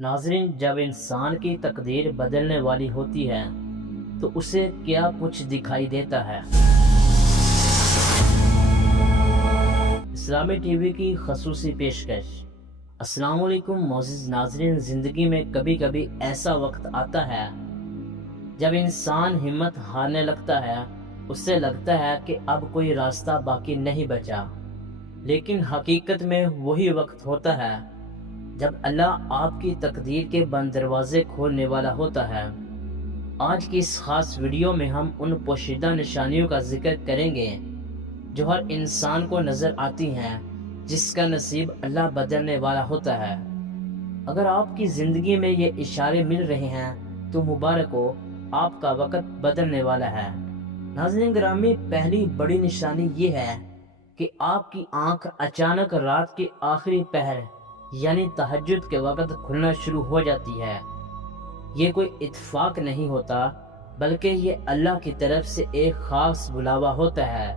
ناظرین، جب انسان کی تقدیر بدلنے والی ہوتی ہے تو اسے کیا کچھ دکھائی دیتا ہے؟ اسلامی ٹی وی کی خصوصی پیشکش۔ السلام علیکم معزز ناظرین، زندگی میں کبھی کبھی ایسا وقت آتا ہے جب انسان ہمت ہارنے لگتا ہے، اسے لگتا ہے کہ اب کوئی راستہ باقی نہیں بچا، لیکن حقیقت میں وہی وقت ہوتا ہے جب اللہ آپ کی تقدیر کے بند دروازے کھولنے والا ہوتا ہے۔ آج کی اس خاص ویڈیو میں ہم ان پوشیدہ نشانیوں کا ذکر کریں گے جو ہر انسان کو نظر آتی ہیں، جس کا نصیب اللہ بدلنے والا ہوتا ہے۔ اگر آپ کی زندگی میں یہ اشارے مل رہے ہیں تو مبارک ہو، آپ کا وقت بدلنے والا ہے۔ ناظرین گرامی، پہلی بڑی نشانی یہ ہے کہ آپ کی آنکھ اچانک رات کے آخری پہر یعنی تہجد کے وقت کھلنا شروع ہو جاتی ہے۔ یہ کوئی اتفاق نہیں ہوتا، بلکہ یہ اللہ کی طرف سے ایک خاص بلاوا ہوتا ہے۔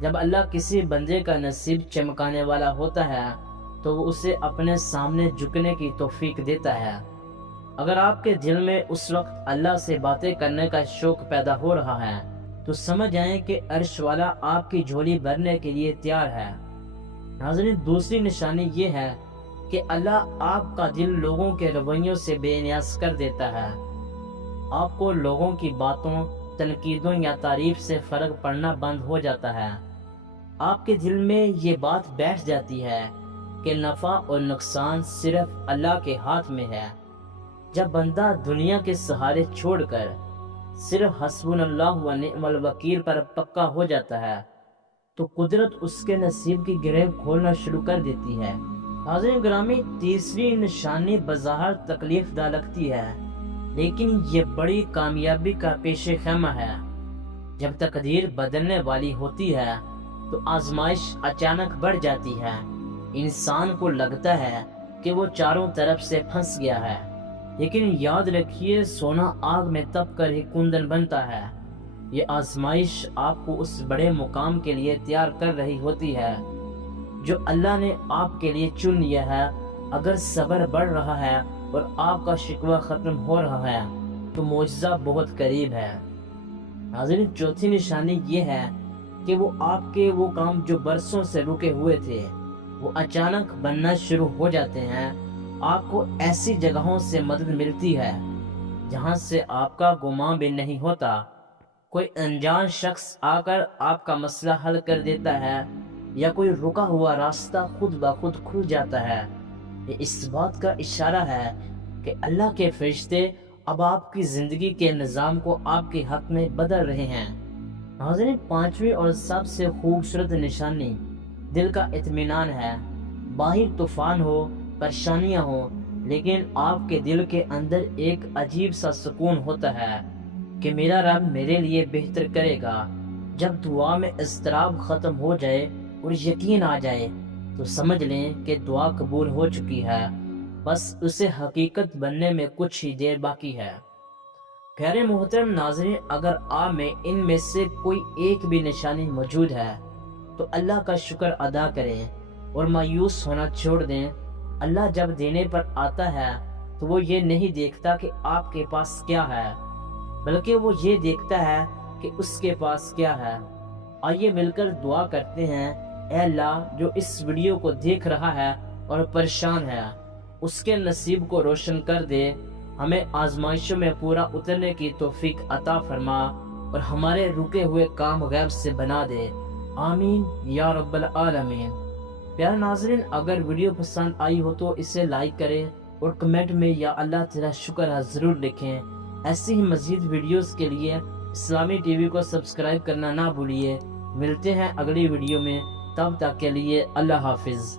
جب اللہ کسی بندے کا نصیب چمکانے والا ہوتا ہے تو وہ اسے اپنے سامنے جھکنے کی توفیق دیتا ہے۔ اگر آپ کے دل میں اس وقت اللہ سے باتیں کرنے کا شوق پیدا ہو رہا ہے تو سمجھ جائیں کہ عرش والا آپ کی جھولی بھرنے کے لیے تیار ہے۔ ناظرین، دوسری نشانی یہ ہے کہ اللہ آپ کا دل لوگوں کے رویوں سے بے نیاز کر دیتا ہے۔ آپ کو لوگوں کی باتوں، تنقیدوں یا تعریف سے فرق پڑنا بند ہو جاتا ہے۔ آپ کے دل میں یہ بات بیٹھ جاتی ہے کہ نفع اور نقصان صرف اللہ کے ہاتھ میں ہے۔ جب بندہ دنیا کے سہارے چھوڑ کر صرف حسبنا اللہ و نعم الوکیل پر پکا ہو جاتا ہے تو قدرت اس کے نصیب کی گریب کھولنا شروع کر دیتی ہے۔ ناظرین گرامی، تیسری نشانی بظاہر تکلیف دہ لگتی ہے، لیکن یہ بڑی کامیابی کا پیش خیمہ ہے۔ جب تقدیر بدلنے والی ہوتی ہے تو آزمائش اچانک بڑھ جاتی ہے۔ انسان کو لگتا ہے کہ وہ چاروں طرف سے پھنس گیا ہے، لیکن یاد رکھیے، سونا آگ میں تپ کر ہی کندن بنتا ہے۔ یہ آزمائش آپ کو اس بڑے مقام کے لیے تیار کر رہی ہوتی ہے جو اللہ نے آپ کے لیے چن لیا ہے۔ اگر صبر بڑھ رہا ہے اور آپ کا شکوہ ختم ہو رہا ہے تو معجزہ بہت قریب ہے۔ ناظرین، چوتھی نشانی یہ ہے کہ وہ آپ کے وہ کام جو برسوں سے رکے ہوئے تھے وہ اچانک بننا شروع ہو جاتے ہیں۔ آپ کو ایسی جگہوں سے مدد ملتی ہے جہاں سے آپ کا گمان بھی نہیں ہوتا۔ کوئی انجان شخص آ کر آپ کا مسئلہ حل کر دیتا ہے یا کوئی رکا ہوا راستہ خود بخود کھل جاتا ہے۔ یہ اس بات کا اشارہ ہے کہ اللہ کے فرشتے اب آپ کی زندگی کے نظام کو آپ کے حق میں بدل رہے ہیں۔ ناظرین، پانچویں اور سب سے خوبصورت نشانی دل کا اطمینان ہے۔ باہر طوفان ہو، پریشانیاں ہوں، لیکن آپ کے دل کے اندر ایک عجیب سا سکون ہوتا ہے کہ میرا رب میرے لیے بہتر کرے گا۔ جب دعا میں اضطراب ختم ہو جائے اور یقین آ جائے تو سمجھ لیں کہ دعا قبول ہو چکی ہے، بس اسے حقیقت بننے میں کچھ ہی دیر باقی ہے۔ پیارے محترم ناظرین، اگر آپ میں ان میں سے کوئی ایک بھی نشانی موجود ہے تو اللہ کا شکر ادا کریں اور مایوس ہونا چھوڑ دیں۔ اللہ جب دینے پر آتا ہے تو وہ یہ نہیں دیکھتا کہ آپ کے پاس کیا ہے، بلکہ وہ یہ دیکھتا ہے کہ اس کے پاس کیا ہے۔ آئیے مل کر دعا کرتے ہیں۔ اے اللہ، جو اس ویڈیو کو دیکھ رہا ہے اور پریشان ہے، اس کے نصیب کو روشن کر دے، ہمیں آزمائشوں میں پورا اترنے کی توفیق عطا فرما اور ہمارے رکے ہوئے کام غیب سے بنا دے، آمین یا رب العالمین۔ پیارے ناظرین، اگر ویڈیو پسند آئی ہو تو اسے لائک کریں اور کمنٹ میں یا اللہ تیرا شکر ہے ضرور لکھیں۔ ایسی ہی مزید ویڈیوز کے لیے اسلامی ٹی وی کو سبسکرائب کرنا نہ بھولیے۔ ملتے ہیں اگلی ویڈیو میں، تب تک کے لیے اللہ حافظ۔